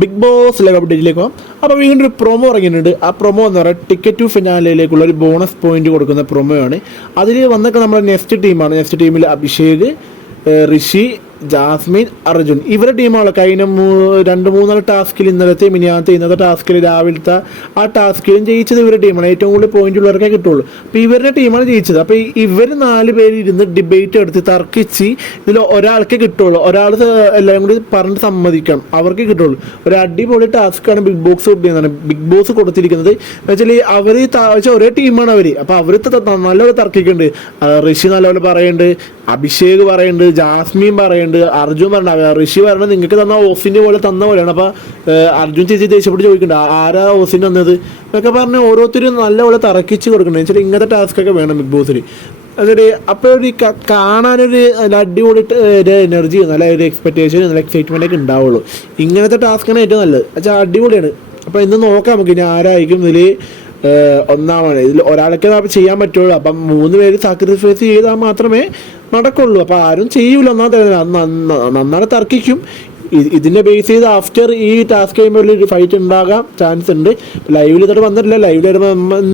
Big boss level അപ്ഡേറ്റിലേക്ക് പോകാം. അപ്പോൾ വീണ്ടും ഒരു പ്രൊമോ ഇറങ്ങിയിട്ടുണ്ട്. ആ പ്രൊമോ എന്ന് പറയുന്നത് ടിക്കറ്റ് ടു ഫിനാലയിലേക്കുള്ള ഒരു ബോണസ് പോയിന്റ് കൊടുക്കുന്ന പ്രൊമോയാണ് അതിൽ വന്നൊക്കെ നമ്മുടെ നെക്സ്റ്റ് ടീമാണ് നെക്സ്റ്റ് ടീമിൽ അഭിഷേക് ഋഷി ജാസ്മിൻ അർജുൻ. ഇവരുടെ ടീമാണ് കഴിഞ്ഞ മൂ രണ്ട് മൂന്നാൽ ടാസ്കിൽ ഇന്നലത്തെ മിനിയാത്തെ ഇന്നത്തെ ടാസ്കിൽ രാവിലത്തെ ആ ടാസ്കിലും ജയിച്ചത് ഇവരുടെ ടീമാണ്. ഏറ്റവും കൂടുതൽ പോയിന്റ് ഉള്ളവർക്കേ കിട്ടുള്ളൂ. അപ്പോൾ ഇവരുടെ ടീമാണ് ജയിച്ചത്. അപ്പോൾ ഇവർ നാല് പേര് ഇരുന്ന് ഡിബേറ്റ് എടുത്ത് തർക്കിച്ച് ഇതിൽ ഒരാൾക്കേ കിട്ടുള്ളൂ. ഒരാൾ എല്ലാവരും കൂടി പറഞ്ഞ് സമ്മതിക്കണം. അവർക്കേ കിട്ടുള്ളൂ. ഒരു അടിപൊളി ടാസ്ക്കാണ് ബിഗ് ബോക്സ് കൊടുത്തിരിക്കുന്നത്. ബിഗ് ബോസ് കൊടുത്തിരിക്കുന്നത് വെച്ചാൽ അവർ ഒരേ ടീമാണ് അവർ അപ്പോൾ അവർ നല്ലപോലെ തർക്കിക്കുന്നുണ്ട് ഋഷി നല്ലപോലെ പറയുന്നുണ്ട് അഭിഷേക് പറയുന്നുണ്ട് ജാസ്മിൻ പറയുന്നുണ്ട് അർജുൻ പറയുന്നുണ്ട്. ഋഷി പറയുന്നത് നിങ്ങൾക്ക് തന്ന ഓസിന്റെ പോലെ തന്ന പോലെയാണ്. അപ്പൊ അർജുൻ ചേച്ചി ദേഷ്യപ്പെട്ട് ചോദിക്കുന്നുണ്ട് "ആ- ആരാ ഓസിന് തന്നത്? എന്നൊക്കെ പറഞ്ഞ് ഓരോരുത്തരും നല്ലപോലെ തറക്കിച്ച് കൊടുക്കുന്നുണ്ട്. വെച്ചാൽ ഇങ്ങനത്തെ ടാസ്ക് ഒക്കെ വേണം ബിഗ് ബോസിൽ അതൊരു അപ്പോൾ ഒരു കാണാനൊരു അടിപൊളി ഒരു എനർജി നല്ല ഒരു എക്സ്പെക്ടേഷൻ നല്ല എക്സൈറ്റ്മെന്റ് ഒക്കെ ഉണ്ടാവുള്ളൂ. ഇങ്ങനത്തെ ടാസ്ക്കാണ് ഏറ്റവും നല്ലത്. വെച്ചാൽ അടിപൊളിയാണ്. അപ്പോൾ ഇന്ന് നോക്കാം നമുക്ക് ഇനി ആരായിരിക്കും ഇതിൽ ഒന്നാമാണ് ഇതിൽ ഒരാളൊക്കെ ചെയ്യാൻ പറ്റുള്ളൂ. അപ്പം മൂന്ന് പേര് സാക്രിഫൈസ് ചെയ്താൽ മാത്രമേ നടക്കുള്ളൂ. അപ്പോൾ ആരും ചെയ്യൂല. ഒന്നാമത്തെ നന്നായി തർക്കിക്കും. ഇതിന്റെ ബേസ് ചെയ്ത് ആഫ്റ്റർ ഈ ടാസ്ക് കഴിയുമ്പോൾ ഒരു ഫൈറ്റ് ഉണ്ടാകാൻ ചാൻസ് ഉണ്ട്. ലൈവിൽ ഇതോടെ വന്നിട്ടില്ല. ലൈവിൽ വരുമ്പോൾ